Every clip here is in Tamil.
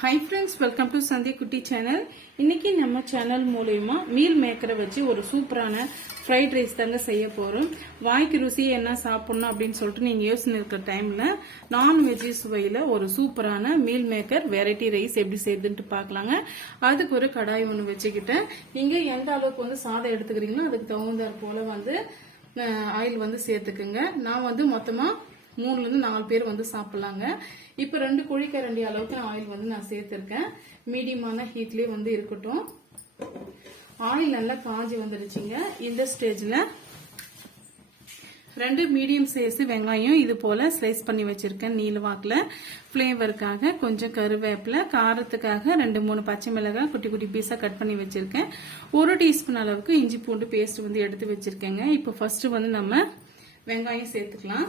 ஹை ஃப்ரெண்ட்ஸ் வெல்கம் டு சந்தி குட்டி சேனல் இன்னைக்கு நம்ம சேனல் மூலயமா மீல் மேக்கரை வச்சு ஒரு சூப்பரான ஃப்ரைட் ரைஸ் தாங்க செய்ய போகிறோம் வாய்க்கு ருசியை என்ன சாப்பிட்ணும் அப்படின்னு சொல்லிட்டு நீங்கள் யோசனை இருக்கிற டைமில் நான்வெஜ் சுவையில் ஒரு சூப்பரான மீல் மேக்கர் வெரைட்டி ரைஸ் எப்படி செய்யுதுன்ட்டு பார்க்கலாங்க. அதுக்கு ஒரு கடாய் ஒன்று வச்சுக்கிட்டேன். நீங்கள் எந்த அளவுக்கு வந்து சாதம் எடுத்துக்கிறீங்களோ அதுக்கு தகுந்தாற் போல் வந்து ஆயில் வந்து சேர்த்துக்குங்க. நான் வந்து மொத்தமாக மூணுலேருந்து நாலு பேர் வந்து சாப்பிட்லாங்க. இப்போ ரெண்டு கோழிக்கரண்டி அளவுக்கு நான் ஆயில் வந்து நான் சேர்த்துருக்கேன். மீடியமான ஹீட்லேயே வந்து இருக்கட்டும். ஆயில் நல்லா காஞ்சி வந்துடுச்சுங்க. இந்த ஸ்டேஜில் ரெண்டு மீடியம் சைஸ் வெங்காயம் இது போல ஸ்லைஸ் பண்ணி வச்சிருக்கேன் நீல ஃப்ளேவருக்காக கொஞ்சம் கருவேப்பிலை காரத்துக்காக ரெண்டு மூணு பச்சை மிளகாய் குட்டி குட்டி பீஸாக கட் பண்ணி வச்சிருக்கேன். ஒரு டீஸ்பூன் அளவுக்கு இஞ்சி பூண்டு பேஸ்ட் வந்து எடுத்து வச்சிருக்கேங்க. இப்போ ஃபர்ஸ்ட் வந்து நம்ம வெங்காயம் சேர்த்துக்கலாம்.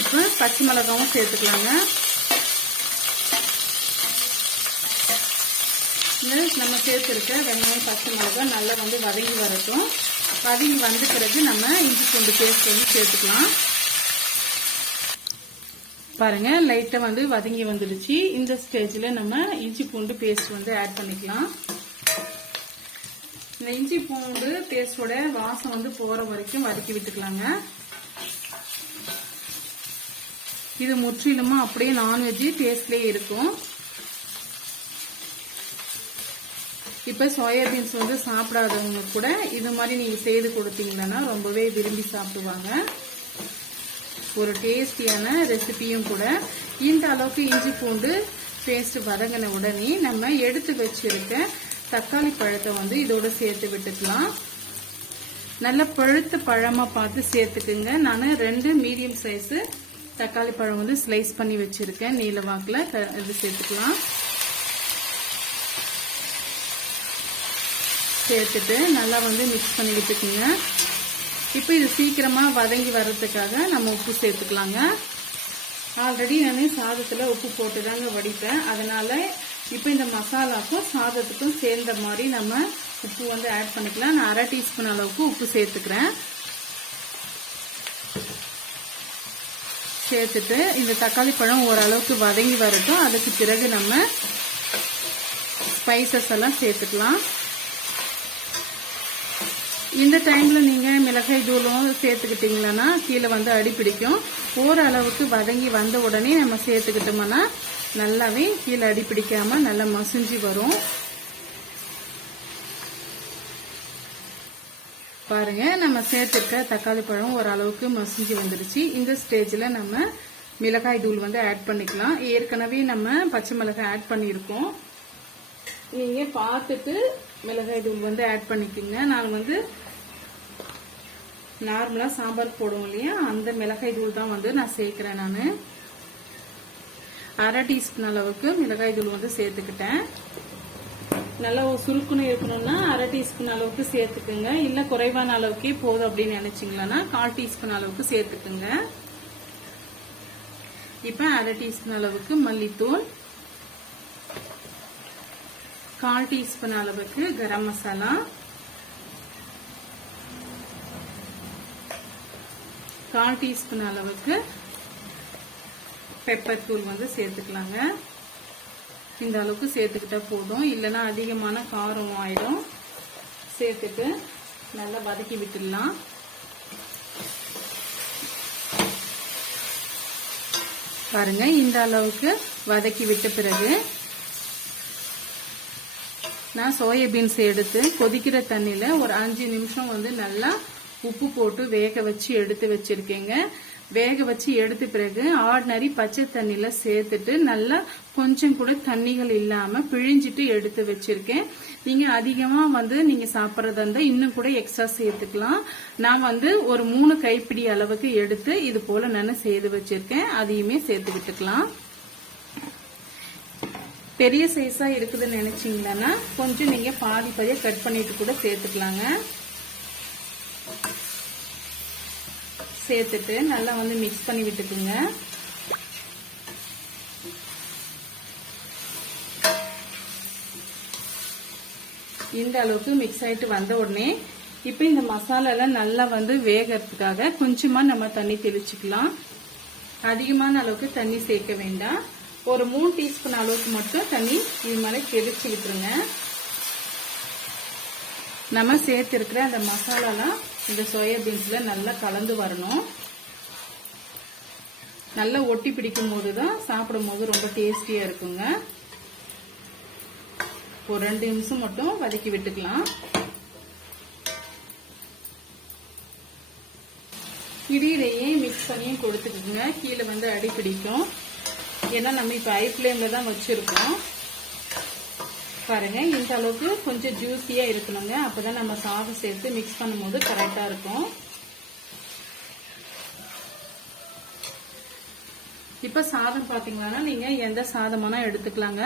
இப்போ பச்சை மிளகாவும் சேர்த்துக்கலாங்க. நம்ம சேர்த்துருக்க வெங்காயம் பச்சை மிளகா நல்லா வந்து வதங்கி வரட்டும். வதங்கி வந்த பிறகு நம்ம இஞ்சி பூண்டு பேஸ்ட் வந்து சேர்த்துக்கலாம். பாருங்க லைட்டா வந்து வதங்கி வந்துடுச்சு. இந்த ஸ்டேஜ்ல நம்ம இஞ்சி பூண்டு பேஸ்ட் வந்து ஆட் பண்ணிக்கலாம். இந்த இஞ்சி பூண்டு பேஸ்டோட வாசம் வந்து போற வரைக்கும் வதக்கி விட்டுக்கலாங்க. இது முற்றிலுமா அப்படியே நான்வெஜ் டேஸ்ட்லேயே இருக்கும். இப்போ சோயாபீன்ஸ் வந்து சாப்பிடாதவங்க கூட இது மாதிரி நீங்கள் செய்து கொடுத்தீங்கன்னா ரொம்பவே விரும்பி சாப்பிடுவாங்க. ஒரு டேஸ்டியான ரெசிபியும் கூட. இந்த அளவுக்கு இஞ்சி பூண்டு பேஸ்ட் வதங்கின உடனே நம்ம எடுத்து வச்சிருக்க தக்காளி பழத்தை வந்து இதோட சேர்த்து விட்டுக்கலாம். நல்ல பழுத்த பழமாக பார்த்து சேர்த்துக்குங்க. நான் ரெண்டு மீடியம் சைஸு தக்காளி பழம் வந்து ஸ்லைஸ் பண்ணி வச்சுருக்கேன். நீல வாக்கில் இது சேர்த்துக்கலாம். சேர்த்துட்டு நல்லா வந்து மிக்ஸ் பண்ணி விட்டுக்குங்க. இப்போ இது சீக்கிரமாக வதங்கி வர்றதுக்காக நம்ம உப்பு சேர்த்துக்கலாங்க. ஆல்ரெடி நான் சாதத்தில் உப்பு போட்டு தாங்க வடிப்பேன். அதனால் இப்போ இந்த மசாலாக்கும் சாதத்துக்கும் சேர்ந்த மாதிரி நம்ம உப்பு வந்து ஆட் பண்ணிக்கலாம். நான் அரை டீஸ்பூன் அளவுக்கு உப்பு சேர்த்துக்கிறேன். சேர்த்துட்டு இந்த தக்காளி பழம் ஓரளவுக்கு வதங்கி வரட்டும். அதுக்கு பிறகு நம்ம ஸ்பைசஸ் எல்லாம் சேர்த்துக்கலாம். இந்த டைமில் நீங்கள் மிளகாய் தூளும் சேர்த்துக்கிட்டிங்கன்னா கீழே வந்து அடி பிடிக்கும். ஓரளவுக்கு வதங்கி வந்த உடனே நம்ம சேர்த்துக்கிட்டோம்னா நல்லாவே கீழே அடி பிடிக்காம நல்லா மசிஞ்சு வரும். பாருங்க நம்ம சேர்த்துருக்க தக்காளி பழம் ஓரளவுக்கு மசிஞ்சு வந்துடுச்சு இந்த ஸ்டேஜில் நம்ம மிளகாய் தூள் வந்து ஆட் பண்ணிக்கலாம். ஏற்கனவே நம்ம பச்சை மிளகாய் ஆட் பண்ணியிருக்கோம். நீங்கள் பார்த்துட்டு மிளகாய் தூள் வந்து ஆட் பண்ணிக்கோங்க. நான் வந்து நார்மலாக சாம்பார் போடுவோம் இல்லையா? அந்த மிளகாய் தூள் தான் வந்து நான் சேர்க்கிறேன் நான். அரை டீஸ்பூன் அளவுக்கு மிளகாய் தூள் வந்து சேர்த்துக்கிட்டேன். நல்லா சுருக்குன்னு இருக்கணும்னா அரை டீஸ்பூன் அளவுக்கு சேர்த்துக்குங்க. இல்லை குறைவான அளவுக்கே போதும் அப்படின்னு நினைச்சீங்களா கால் டீஸ்பூன் அளவுக்கு சேர்த்துக்குங்க. இப்போ அரை டீஸ்பூன் அளவுக்கு மல்லித்தூள். கால் டீஸ்பூன் அளவுக்கு கரம் மசாலா. கால் டீஸ்பூன் அளவுக்கு பெப்பர் தூள் வந்து சேர்த்துக்கலாங்க. இந்த அளவுக்கு சேர்த்துக்கிட்டா போதும். இல்லைன்னா அதிகமான காரம் ஆயிடும். சேர்த்துட்டு நல்லா வதக்கி விட்டுடலாம். பாருங்க இந்த அளவுக்கு வதக்கி விட்ட பிறகு நான் சோயாபீன்ஸ் எடுத்து கொதிக்கிற தண்ணியில ஒரு அஞ்சு நிமிஷம் வந்து நல்லா உப்பு போட்டு வேக வச்சு எடுத்து வச்சிருக்கேங்க. வேக வச்சு எடுத்த பிறகு ஆர்டினரி பச்சை தண்ணியில சேர்த்துட்டு நல்லா கொஞ்சம் கூட தண்ணிகள் இல்லாம பிழிஞ்சிட்டு எடுத்து வச்சிருக்கேன். நீங்க அதிகமா வந்து நீங்க சாப்பிட்றதா இருந்தா இன்னும் கூட எக்ஸ்ட்ரா சேர்த்துக்கலாம். நான் வந்து ஒரு மூணு கைப்பிடி அளவுக்கு எடுத்து இது போல நான் செய்து வச்சிருக்கேன். அதையுமே சேர்த்து விட்டுக்கலாம். பெரிய சைஸா இருக்குதுன்னு நினைச்சீங்களா கொஞ்சம் நீங்க பாதி பாதியா கட் பண்ணிட்டு கூட சேர்த்துக்கலாங்க. சேர்த்துட்டு நல்லா வந்து மிக்ஸ் பண்ணி விட்டுக்குங்க. இந்த அளவுக்கு மிக்ஸ் ஆயிட்டு வந்த உடனே இப்போ இந்த மசாலாலாம் நல்லா வந்து வேகறதுக்காக கொஞ்சமா நம்ம தண்ணி தெளிச்சுக்கலாம். அதிகமான அளவுக்கு தண்ணி சேர்க்க வேண்டாம். ஒரு மூணு டீஸ்பூன் அளவுக்கு மட்டும் தண்ணி இது மாதிரி தெளிச்சு விட்டுருங்க. நம்ம சேர்த்துருக்கிற அந்த மசாலாலாம் இந்த சோயாபீன்ஸ்ல நல்லா கலந்து வரணும். நல்லா ஒட்டி பிடிக்கும் போது தான் சாப்பிடும் போது ரொம்ப டேஸ்டியா இருக்குங்க. ஒரு ரெண்டு நிமிஷம் மட்டும் வதக்கி விட்டுக்கலாம். இடையிலேயே மிக்ஸ் பண்ணியும் கொடுத்துக்குங்க. கீழே வந்து அடி பிடிக்கும். ஏன்னா நம்ம இப்போ ஐ ஃப்ளேமில் தான் வச்சுருக்கோம். பாருங்க இந்த அளவுக்கு கொஞ்சம் ஜூஸியா இருக்கணுங்க. அப்பதான் நம்ம சாதம் சேர்த்து மிக்ஸ் பண்ணும்போது கரெக்டா இருக்கும். இப்ப சாதம் பாத்தீங்கன்னா நீங்க எந்த சாதமானா எடுத்துக்கலாங்க.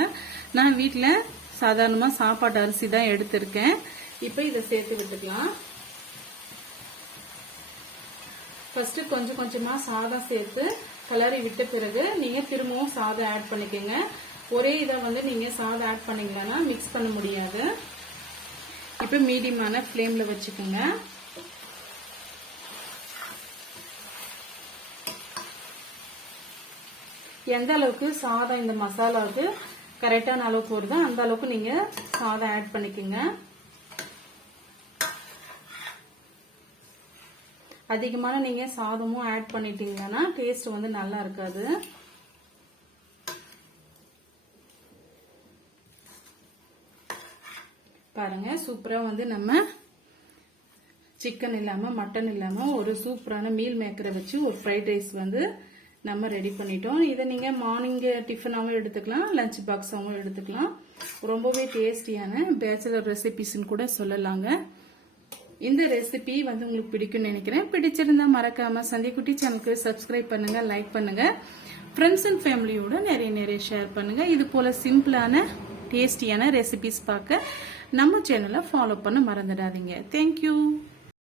நான் வீட்டில் சாதாரணமா சாப்பாட்டு அரிசி தான் எடுத்திருக்கேன். இப்ப இதை சேர்த்து விட்டுக்கலாம். ஃபர்ஸ்ட் கொஞ்சம் கொஞ்சமா சாதம் சேர்த்து கலரி விட்ட பிறகு நீங்க திரும்பவும் சாதம் ஆட் பண்ணிக்கோங்க. ஒரே இதை வந்து நீங்க சாதம் ஆட் பண்ணீங்கன்னா மிக்ஸ் பண்ண முடியாது. இப்போ மீடியமான ஃப்ளேமில் வச்சுக்கோங்க. எந்த அளவுக்கு சாதம் இந்த மசாலாவுக்கு கரெக்டான அளவுக்கு வருதோ அந்த அளவுக்கு நீங்க சாதம் ஆட் பண்ணிக்கோங்க. அதிகமான நீங்க சாதமும் ஆட் பண்ணிட்டீங்கன்னா டேஸ்ட் வந்து நல்லா இருக்காது. பாருங்க சூப்பரா வந்து நம்ம சிக்கன் இல்லாம மட்டன் இல்லாம ஒரு சூப்பரான மீல் மேக்கரை வச்சு ஒரு ஃப்ரைட் ரைஸ் வந்து நம்ம ரெடி பண்ணிட்டோம். இதை நீங்க மார்னிங் டிஃபனாகவும் எடுத்துக்கலாம் லஞ்ச் பாக்ஸாகவும் எடுத்துக்கலாம். ரொம்பவே டேஸ்டியான பேச்சுலர் ரெசிபிஸ்ன்னு கூட சொல்லலாங்க. இந்த ரெசிபி வந்து உங்களுக்கு பிடிக்கும்னு நினைக்கிறேன். பிடிச்சிருந்தா மறக்காம சந்திக்குட்டி சேனலுக்கு சப்ஸ்கிரைப் பண்ணுங்க லைக் பண்ணுங்க. ஃப்ரெண்ட்ஸ் அண்ட் ஃபேமிலியோட நிறைய நிறைய ஷேர் பண்ணுங்க. இது போல சிம்பிளான டேஸ்டியான ரெசிபிஸ் பார்க்க நம்ம சேனலை ஃபாலோ பண்ண மறந்துடாதீங்க. தேங்க்யூ